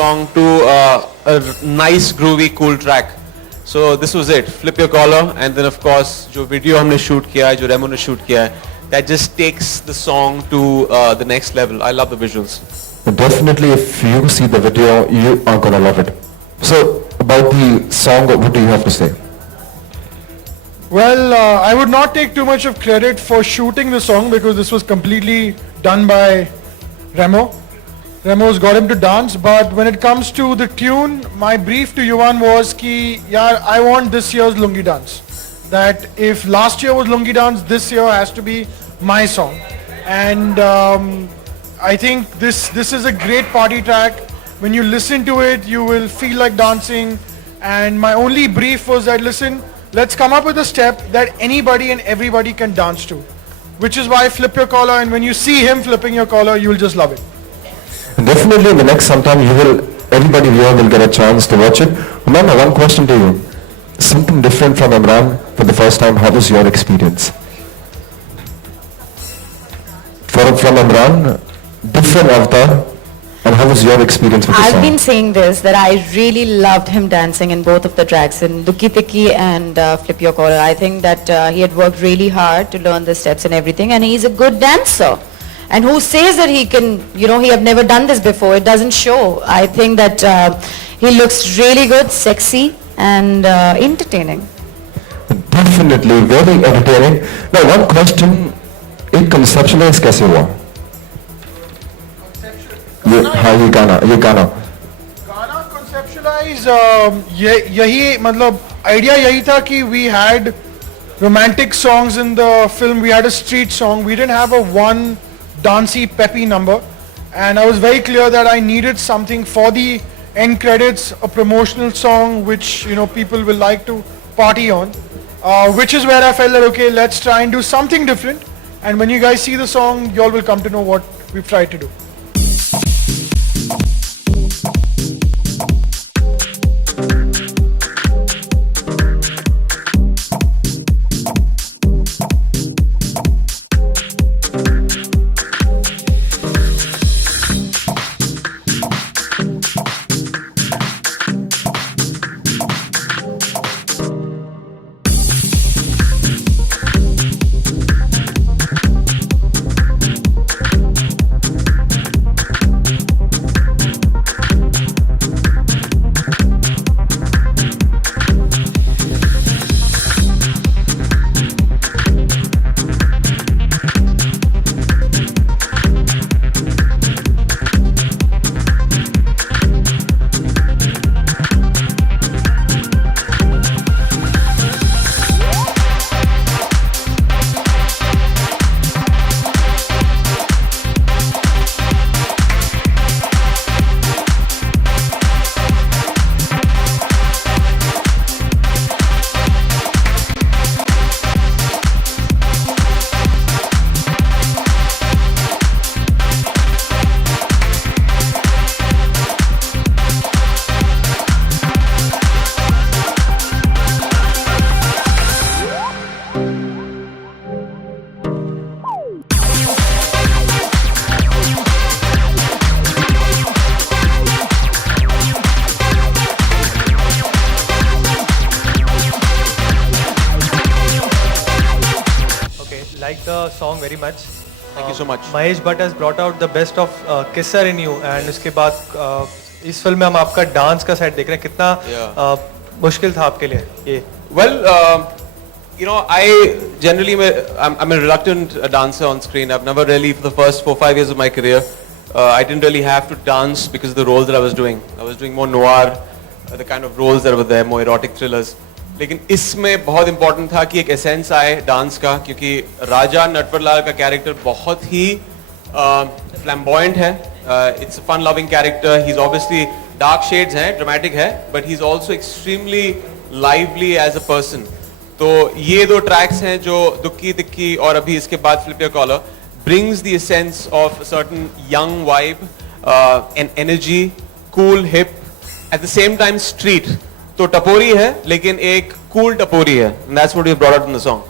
song to a nice, groovy, cool track. So this was it. Flip Your Collar, and then of course, जो video हमने shoot किया है, जो Remo ने shoot किया है, that just takes the song to the next level. I love the visuals. Definitely, if you see the video, you are gonna love it. So, about the song, what do you have to say? Well, I would not take too much of credit for shooting the song because this was completely done by Remo. Remo's got him to dance, but when it comes to the tune, my brief to Yuvan was ki, yaar, I want this year's Lungi Dance. That if last year was Lungi Dance, this year has to be my song. And I think this is a great party track. When you listen to it, you will feel like dancing. And my only brief was that, listen, let's come up with a step that anybody and everybody can dance to. Which is why Flip Your Collar, and when you see him flipping your collar, you will just love it. Definitely in the next sometime everybody here will get a chance to watch it. Remember, one question to you. Something different from Imran for the first time, how was your experience? From Imran, different avatar, and how was your experience with the song? I've been saying this, that I really loved him dancing in both of the tracks, in Dukki Tikki and Flip Your Collar. I think that he had worked really hard to learn the steps and everything, and he's a good dancer. And who says that he can, he have never done this before? It doesn't show. I think that he looks really good, sexy, and entertaining. Definitely, very entertaining. Now, one question, it conceptualize कैसे हुआ? ये गाना गाना conceptualize यही मतलब idea यही था कि we had romantic songs in the film. We had a street song. We didn't have a one dancey peppy number, and I was very clear that I needed something for the end credits, a promotional song which people will like to party on, which is where I felt that okay, let's try and do something different, and when you guys see the song, you all will come to know what we've tried to do. Like the song very much. Thank you so much. Mahesh Bhatt has brought out the best of Kisser in you, and उसके बाद इस film में हम आपका dance का set देख रहे हैं. कितना मुश्किल था आपके लिए ये? Well, I generally I'm a reluctant dancer on screen. I've never really, for the first 4-5 years of my career, I didn't really have to dance because of the roles that I was doing. I was doing more noir, the kind of roles that were there, more erotic thrillers. लेकिन इसमें बहुत important था कि एक essence आए dance का, क्योंकि राजा नटवरलाल का कैरेक्टर बहुत ही फ्लैम्बॉयंट है. It's a fun loving character. He is obviously dark shades हैं, ड्रामेटिक है, but he is also extremely lively as a person. तो ये दो ट्रैक्स हैं जो दुक्की तिक्की और अभी इसके बाद flip your collar brings the essence of a certain young vibe, an energy, cool, hip, at the same time street. तो टपोरी है लेकिन एक cool टपोरी है. And that's what we brought out in the song.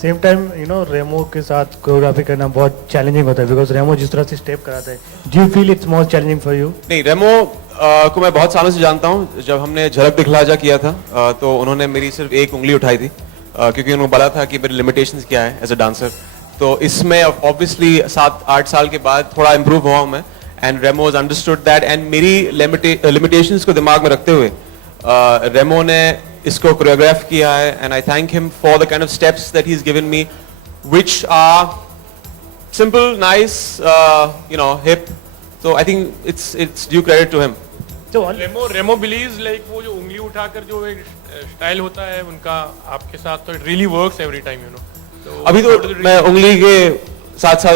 Same time Remo के साथ choreography करना बहुत challenging होता है, बिकॉज रेमो जिस तरह से स्टेप कराता है. Do you feel it's more challenging for you? नहीं, रेमो को मैं बहुत सालों से जानता हूँ। जब हमने झलक दिखला जा किया था तो उन्होंने मेरी सिर्फ एक उंगली उठाई थी क्योंकि उन्होंने बोला था कि मेरी लिमिटेशंस क्या है एज अ डांसर। तो इसमें ऑब्वियसली 7-8 साल के बाद थोड़ा इम्प्रूव हुआ हूँ मैं, and Remo has understood that, and मेरी लिमिटेशंस को दिमाग में रखते हुए रेमो ने इसको कोरियोग्राफ किया है, and I thank him for the kind of steps that he is given me which are simple, nice, hip. So I think it's due credit to him. Remo believes like वो जो उंगली उठाकर जो एक स्टाइल होता है उनका आपके साथ, तो it really works every time तो अभी तो मैं उंगली के साथ साथ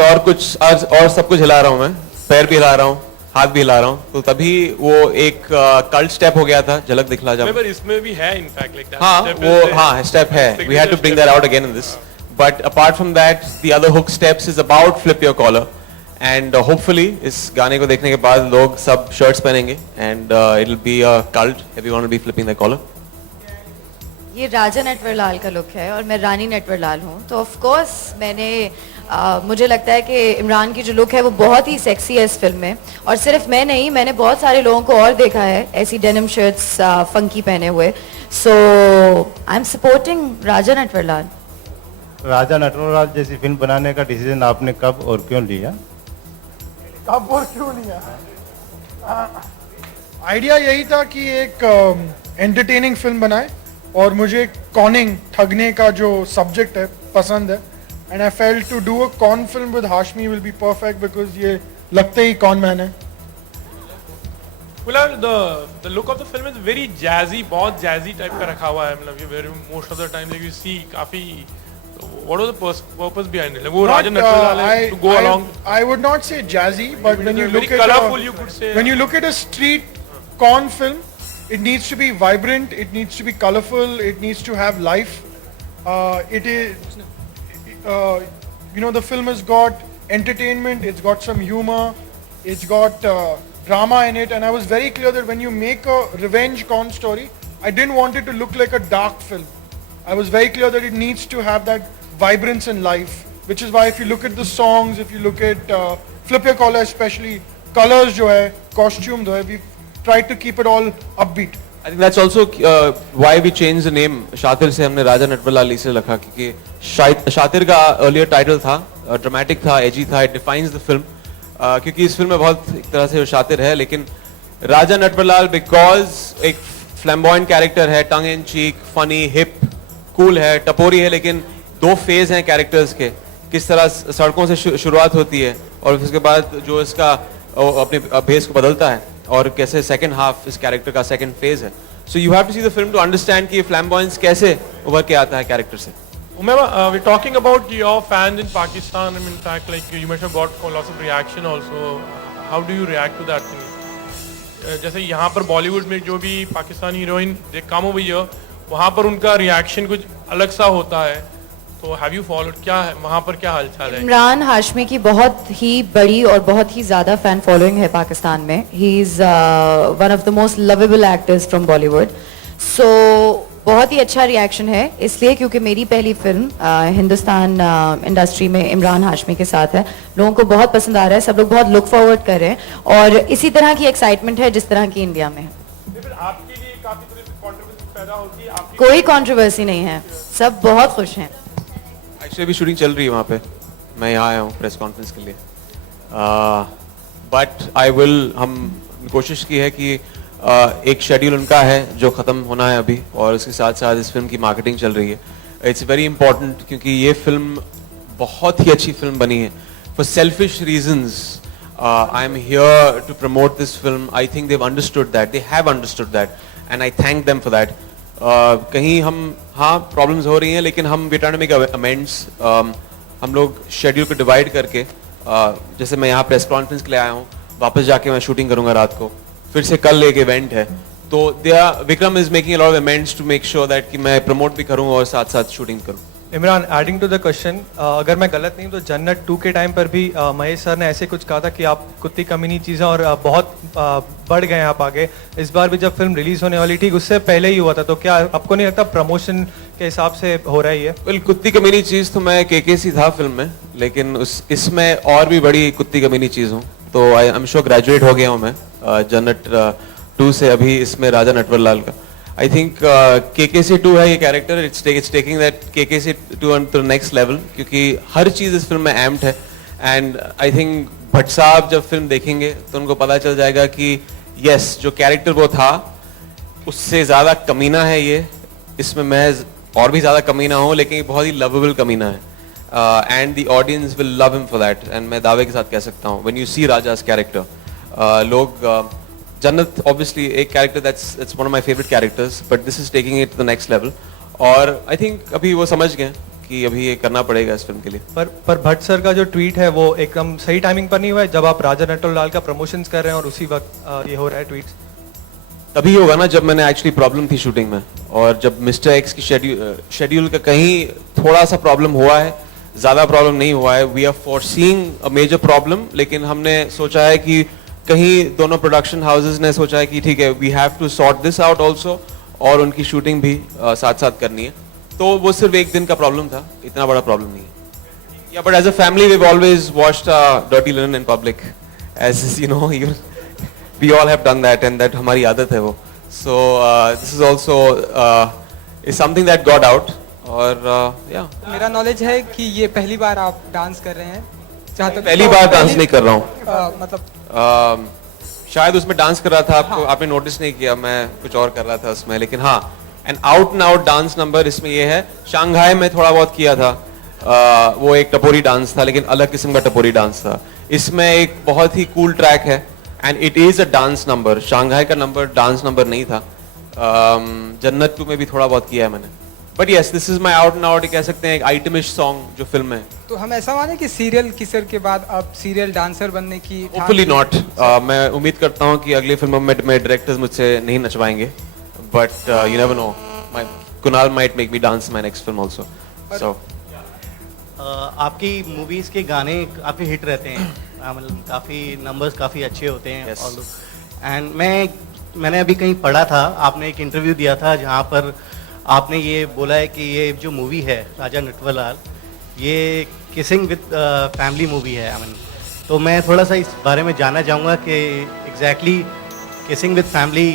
और सब कुछ हिला रहा हूँ, मैं पैर भी हिला रहा हूँ, हाथ भी हिला रहा हूँ, तो तभी वो एक कल्ट स्टेप हो गया था झलक दिखला जा। पर इसमें भी है इनफैक्ट लाइक दैट। हाँ वो स्टेप है, we had to bring that out again in this. But apart from that, the other hook steps is about flip your collar, and hopefully इस गाने को देखने के बाद लोग सब shirts पहनेंगे, and it'll be a cult. Everyone will be flipping their collar. ये राजा नटवरलाल का लुक है और मैं रानी नटवरलाल हूँ, तो ऑफ कोर्स मुझे लगता है कि इमरान की जो लुक है वो बहुत ही सेक्सी है इस फिल्म में। और सिर्फ मैं नहीं, मैंने बहुत सारे लोगों को और देखा है ऐसी डेनिम शर्ट्स फंकी पहने हुए। सो आई एम सपोर्टिंग राजा नटवरलाल। राजा नटवरलाल जैसी फिल्म बनाने का डिसीजन आपने कब और क्यों लिया? कब और क्यों लिया? आइडिया यही था कि एक एंटरटेनिंग फिल्म बनाए, और मुझे कॉनिंग, ठगने का जो सब्जेक्ट है पसंद है, and I felt to do a con film with Hashmi will be perfect because ये लगते ही कॉन मैन है। the look of the film is very jazzy, बहुत jazzy टाइप का रखा हुआ है, मतलब ये very most of the time like you see काफी। What was the purpose behind it? Like, वो राजा नटवरलाल है to go along. I would not say jazzy, but when you look very at colorful, you could say. when you look at a street con film, it needs to be vibrant, it needs to be colorful, it needs to have life. It is, the film has got entertainment, it's got some humor, it's got drama in it, and I was very clear that when you make a revenge con story, I didn't want it to look like a dark film. I was very clear that it needs to have that vibrance in life, which is why if you look at the songs, if you look at Flip Your Collar especially, colors जो है, costume जो है, we tried to keep it all upbeat. I think that's also why we changed the name. शातिर से हमने राजा नटवरलाल इसे रखा क्योंकि शातिर का earlier title था, dramatic था, edgy था, it defines the film. क्योंकि इस फिल्म में बहुत एक तरह से शातिर है, लेकिन राजा नटवरलाल because एक flamboyant character है, tongue in cheek, funny, hip, cool है, टपोरी है, लेकिन दो फेज हैं कैरेक्टर्स के। किस तरह सड़कों से शुरुआत होती है और उसके बाद जो इसका अपने भेस को बदलता है, और कैसे सेकंड हाफ इस कैरेक्टर का सेकंड फेज है। So you have to see the film to understand कि ये फ्लैम्बॉयंस कैसे उभर के आता है कैरेक्टर से। Umema, we're talking about your fans in Pakistan. I mean, in fact, like you must have got lots of reaction also. How do you react to that thing? जैसे यहाँ पर बॉलीवुड में जो भी Pakistani heroine they come over here, वहाँ पर उनका reaction कुछ अलग सा होता है, तो हैव यू फॉलोड, क्या है वहाँ पर, क्या हालचाल है? इमरान हाशमी की बहुत ही बड़ी और बहुत ही ज़्यादा फ़ैन फॉलोइंग है पाकिस्तान में। He is one of the most lovable actors from Bollywood. So बहुत ही अच्छा रिएक्शन है, इसलिए क्योंकि मेरी पहली फिल्म हिंदुस्तान इंडस्ट्री में इमरान हाशमी के साथ है। लोगों को बहुत पसंद आ रहा है, सब लोग बहुत लुक फॉरवर्ड कर रहे हैं, और इसी तरह की एक्साइटमेंट है जिस तरह की इंडिया में है। आपके लिए काफी तरह से कंट्रोवर्सी पैदा होती है? कोई कंट्रोवर्सी नहीं है, सब बहुत खुश हैं। एक्चुअली अभी शूटिंग चल रही है वहाँ पे, मैं यहाँ आया हूँ प्रेस कॉन्फ्रेंस के लिए, बट हम कोशिश की है कि एक शेड्यूल उनका है जो ख़त्म होना है अभी, और उसके साथ साथ इस फिल्म की मार्केटिंग चल रही है। इट्स वेरी इंपॉर्टेंट क्योंकि ये फिल्म बहुत ही अच्छी फिल्म बनी है। For selfish reasons I am here to promote this film. I think they've understood that, they have understood that, and I thank them for that. कहीं हाँ प्रॉब्लम्स हो रही हैं, लेकिन हम we trying to make amends. हम लोग schedule को डिवाइड करके, जैसे मैं यहाँ प्रेस कॉन्फ्रेंस के लिए आया हूँ, वापस जाके मैं शूटिंग करूँगा रात को, फिर से कल एक इवेंट है, तो Vikram is making a lot of events to make sure that कि मैं प्रमोट भी करूँ और साथ साथ शूटिंग करूँ। Imran, adding to the question, अगर मैं गलत नहीं तो जन्नत 2 के टाइम पर भी महेश सर ने ऐसे कुछ कहा था कि आप कुत्ती कमीनी चीज़ें और बहुत बढ़ गए आप आगे। इस बार भी जब फिल्म रिलीज होने वाली, ठीक उससे पहले ही हुआ था, तो क्या आपको नहीं लगता प्रमोशन के हिसाब से हो रहा है? वेल, कुत्ती कमीनी चीज़ तो मैं केकेसी था फिल्म में, लेकिन इसमें और भी बड़ी कुत्ती कमीनी चीज़ हूँ, तो आई एम श्योर ग्रेजुएट हो गया हूँ मैं जन्नत 2 से अभी इसमें राजा नटवरलाल का. I think KKC 2 है ये character. It's taking that KKC 2 to the next level क्योंकि हर चीज़ इस फिल्म में एम्प्ड है. And I think भट्ट साहब जब फिल्म देखेंगे तो उनको पता चल जाएगा कि yes जो कैरेक्टर वो था उससे ज़्यादा कमीना है ये. इसमें मैं और भी ज़्यादा कमीना हूँ लेकिन ये बहुत ही लवेबल कमीना है. And the audience will love him for that. And मैं दावे के साथ कह सकता हूँ when you see Raja's character लोग जन्नत obviously एक character that's one of my favorite characters but this is taking it to the next level. और I think अभी वो समझ गए कि अभी ये करना पड़ेगा इस फिल्म के लिए. पर भट्ट सर का जो ट्वीट है वो एकदम सही टाइमिंग पर नहीं हुआ है जब आप राजा नटवरलाल का प्रमोशंस कर रहे हैं और उसी वक्त ये हो रहा है ट्वीट्स. तभी होगा ना जब मैंने एक्चुअली प्रॉब्लम थी शूटिंग में और जब मिस्टर एक्स की शेड्यूल का कहीं थोड़ा सा प्रॉब्लम हुआ है, ज़्यादा प्रॉब्लम नहीं हुआ है. We are foreseeing a major problem लेकिन हमने सोचा है कि कहीं दोनों प्रोडक्शन हाउसेस ने सोचा है कि ठीक है we have to sort this out also और उनकी शूटिंग भी साथ साथ करनी है. तो वो सिर्फ एक दिन का प्रॉब्लम था, इतना बड़ा प्रॉब्लम नहीं है. Yeah but as a family we always washed dirty linen in public as you know we all have done that and that हमारी आदत है वो. So this is also is something that got out. और या मेरा knowledge है कि ये पहली बार आप डांस कर रहे हैं. जहाँ तक पहली बार डांस नहीं कर रहा हूँ. मतलब शायद उसमें डांस कर रहा था आपने नोटिस नहीं किया. मैं कुछ और कर रहा था उसमें लेकिन हाँ an out and out dance number इसमें ये है. शंघाई में थोड़ा बहुत किया था. वो एक टपोरी डांस था लेकिन अलग किस्म का टपोरी डांस था. इसमें एक बहुत ही कूल ट्रैक है and it is a dance number. Shanghai का नंबर डांस नंबर नहीं था. जन्नत 2 में भी थोड़ा बहुत किया है मैंने. But yes this is my out and out कह सकते हैं एक आइटमिश सॉन्ग जो फिल्म है. तो हम ऐसा माने कि सीरियल किसर के बाद अब सीरियल डांसर बनने की होपफुली नॉट. मैं उम्मीद करता हूँ कि अगली फिल्मों में डायरेक्टर्स मुझसे नहीं नचवाएंगे but you never know Kunal might make me dance my next film also. So आपकी मूवीज के गाने काफ़ी हिट रहते हैं. मतलब काफ़ी नंबर्स काफ़ी अच्छे होते हैं. एंड मैंने अभी कहीं पढ़ा था आपने एक इंटरव्यू दिया था जहाँ पर आपने ये बोला है कि ये जो मूवी है राजा नटवरलाल ये किसिंग विद फैमिली मूवी है. तो मैं थोड़ा सा इस बारे में जानना चाहूँगा कि exactly kissing with family.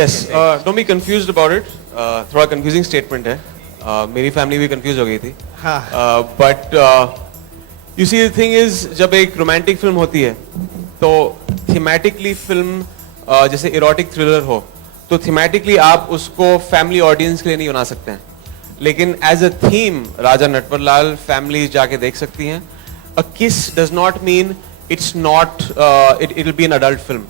Yes don't be confused about it. थोड़ा कंफ्यूजिंग स्टेटमेंट है. मेरी फैमिली भी कंफ्यूज हो गई थी. But you see the thing is जब एक रोमांटिक फिल्म होती है तो थीमेटिकली फिल्म जैसे इरोटिक थ्रिलर हो तो थीमेटिकली आप उसको फैमिली ऑडियंस के लिए नहीं बना सकते हैं. लेकिन as a theme Raja Natwarlal family जाके देख सकती हैं. A kiss does not mean it's not it will be an adult film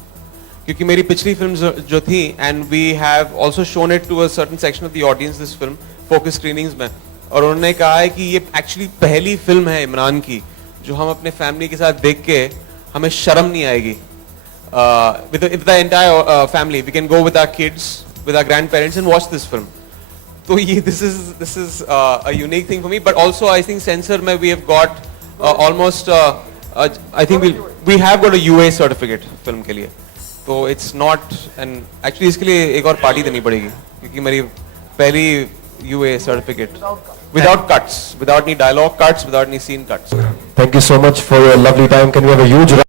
क्योंकि मेरी पिछली फिल्म जो थी and we have also shown it to a certain section of the audience this film focus screenings में और उन्होंने कहा है कि ये एक्चुअली पहली फिल्म है इमरान की जो हम अपने फैमिली के साथ देख के हमें शर्म नहीं आएगी. With the entire family, we can go with our kids, with our grandparents, and watch this film. So this is a unique thing for me. But also, I think censor mein we have got almost. I think we have got a UA certificate film के लिए. So it's not and actually इसके लिए एक और party देनी पड़ेगी क्योंकि मेरी पहली UA certificate without cuts, without any dialogue cuts, without any scene cuts. Thank you so much for your lovely time. Can we have a huge